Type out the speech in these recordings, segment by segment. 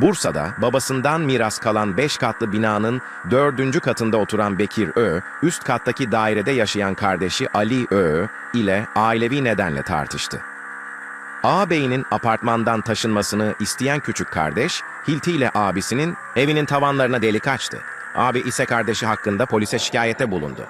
Bursa'da babasından miras kalan 5 katlı binanın 4. katında oturan Bekir Ö, üst kattaki dairede yaşayan kardeşi Ali Ö ile ailevi nedenle tartıştı. Ağabeyinin apartmandan taşınmasını isteyen küçük kardeş, Hilti ile abisinin evinin tavanlarına delik açtı. Abi ise kardeşi hakkında polise şikayete bulundu.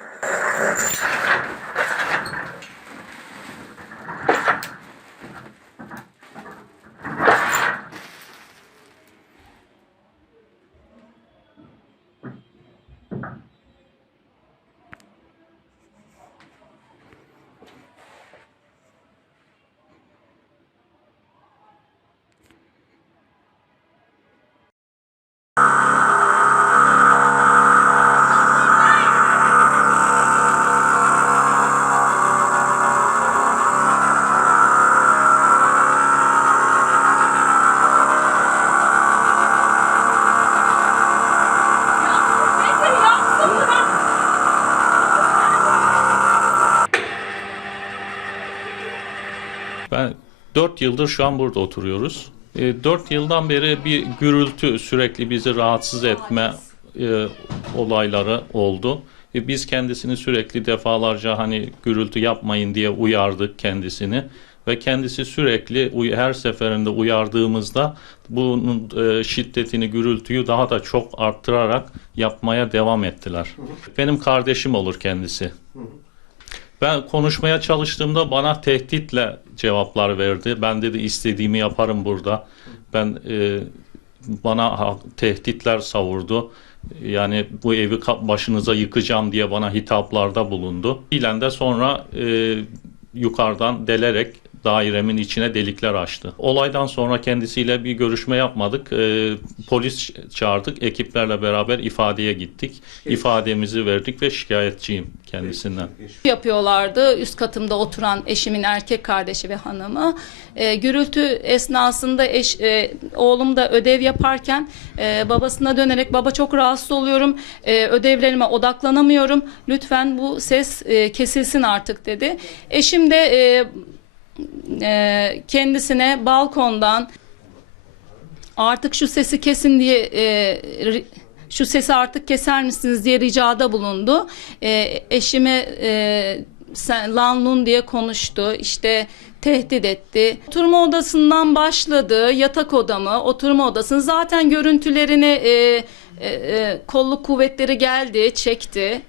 4 yıldır şu an burada oturuyoruz. 4 yıldan beri bir gürültü sürekli bizi rahatsız etme e, olayları oldu. E, Biz kendisini sürekli defalarca hani gürültü yapmayın diye uyardık kendisini ve kendisi sürekli her seferinde uyardığımızda bunun e, şiddetini, gürültüyü daha da çok arttırarak yapmaya devam ettiler. Benim kardeşim olur kendisi. Ben konuşmaya çalıştığımda bana tehditle cevaplar verdi. Ben dedi istediğimi yaparım burada. Ben e, bana tehditler savurdu. Yani bu evi başınıza yıkacağım diye bana hitaplarda bulundu. Fiilen de sonra e, yukarıdan delerek dairemin içine delikler açtı. Olaydan sonra kendisiyle bir görüşme yapmadık. E, polis çağırdık. Ekiplerle beraber ifadeye gittik. İfademizi verdik ve şikayetçiyim kendisinden. yapıyorlardı. Üst katımda oturan eşimin erkek kardeşi ve hanımı. E, gürültü esnasında eş, e, oğlum da ödev yaparken e, babasına dönerek baba çok rahatsız oluyorum. E, ödevlerime odaklanamıyorum. Lütfen bu ses e, kesilsin artık dedi. Eşim de e, e, kendisine balkondan artık şu sesi kesin diye e, şu sesi artık keser misiniz diye ricada bulundu. E, eşime e, sen lan lun diye konuştu. İşte tehdit etti. Oturma odasından başladı. Yatak odamı, oturma odasını zaten görüntülerini e, e, e, kolluk kuvvetleri geldi, çekti.